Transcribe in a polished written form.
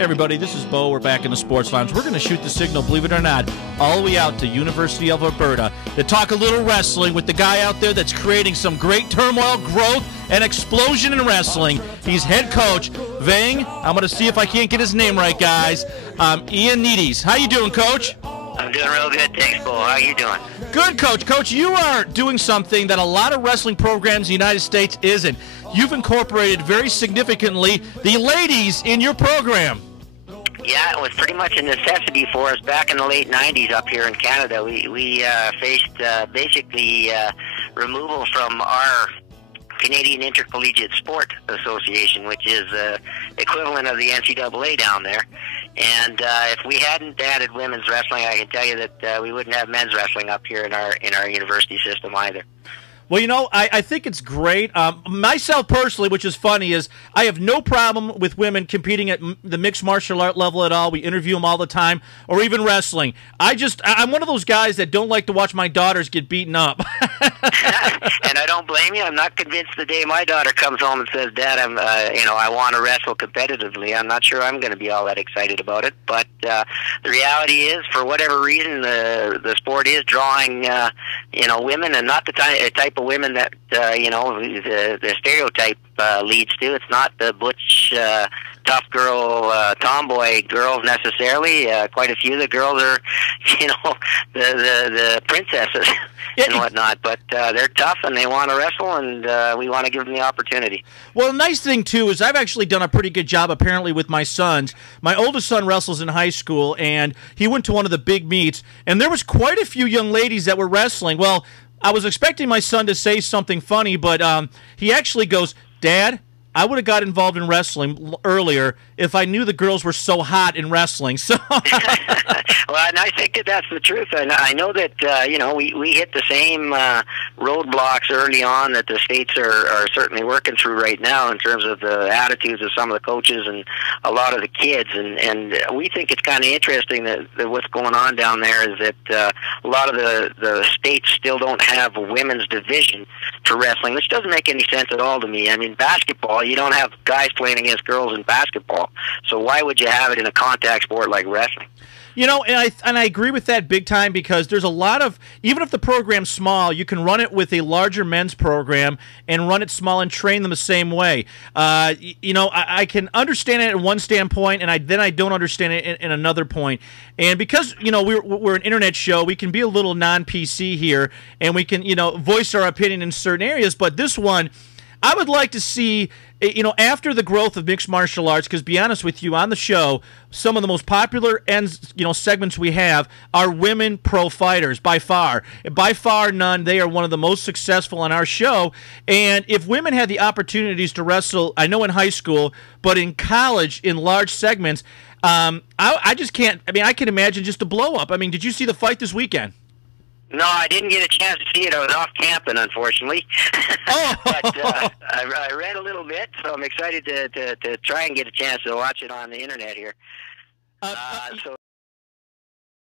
Everybody, this is Bo. We're back in the Sports Lounge. We're going to shoot the signal, believe it or not, all the way out to University of Alberta to talk a little wrestling with the guy out there that's creating some great turmoil, growth, and explosion in wrestling. He's head coach, Vang. I'm going to see if I can't get his name right, guys. Ioannides. How you doing, Coach? I'm doing real good, thanks, Bo. How you doing? Good, Coach. Coach, you are doing something that a lot of wrestling programs in the United States isn't. You've incorporated very significantly the ladies in your program. Yeah, it was pretty much a necessity for us back in the late 90s up here in Canada. We faced basically removal from our Canadian Intercollegiate Sport Association, which is equivalent of the NCAA down there. And if we hadn't added women's wrestling, I can tell you that we wouldn't have men's wrestling up here in our university system either. Well, you know, I think it's great. Myself personally, which is funny, is I have no problem with women competing at the mixed martial art level at all. We interview them all the time, or even wrestling. I'm one of those guys that don't like to watch my daughters get beaten up. And I don't blame you. I'm not convinced the day my daughter comes home and says, "Dad, I want to wrestle competitively." I'm not sure I'm going to be all that excited about it. But the reality is, for whatever reason, the sport is drawing, women, and not the type of women that the stereotype leads to. It's not the butch, tough girl, tomboy girls necessarily. Quite a few of the girls are, the princesses and whatnot. But they're tough and they want to wrestle, and we want to give them the opportunity. Well, the nice thing too is I've actually done a pretty good job apparently with my sons. My oldest son wrestles in high school, and he went to one of the big meets, and there was quite a few young ladies that were wrestling. Well, I was expecting my son to say something funny, but he actually goes, "Dad, I would have got involved in wrestling earlier if I knew the girls were so hot in wrestling." So, well, and I think that that's the truth. And I know that we hit the same roadblocks early on that the states are certainly working through right now in terms of the attitudes of some of the coaches and a lot of the kids. And we think it's kind of interesting that what's going on down there is that a lot of the states still don't have a women's division for wrestling, which doesn't make any sense at all to me. I mean, basketball, you don't have guys playing against girls in basketball, so why would you have it in a contact sport like wrestling? You know, and I agree with that big time, because there's a lot of, even if the program's small, you can run it with a larger men's program and run it small and train them the same way. I can understand it in one standpoint, and then I don't understand it in another point. And because, we're an internet show, we can be a little non-PC here, and we can, voice our opinion in certain areas. But this one, I would like to see, after the growth of mixed martial arts, because be honest with you, on the show, some of the most popular segments we have are women pro fighters, by far. By far none. They are one of the most successful on our show. And if women had the opportunities to wrestle, I know in high school, but in college, in large segments, I just can't, I can imagine just a blow up. Did you see the fight this weekend? No, I didn't get a chance to see it. I was off camping, unfortunately. Oh. But I read a little bit, so I'm excited to try and get a chance to watch it on the internet here. So